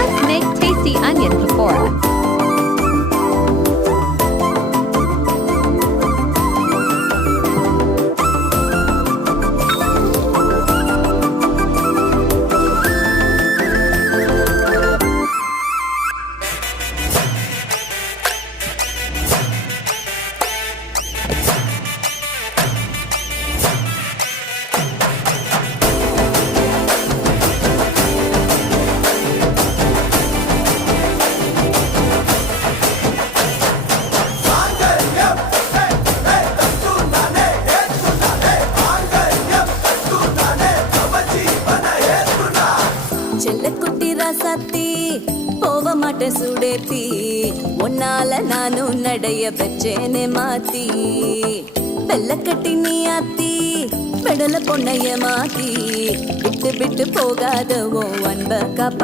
Let's make tasty onion pakora. சத்தி போவ மாட்ட சுடேத்தி உன்னால நானும் நடைய பெற்றேனே மாத்தி வெள்ள கட்டி நீ ஆத்தி பெடல பொண்ணைய மாத்தி விட்டு விட்டு போகாத ஓ அன்ப காப்பா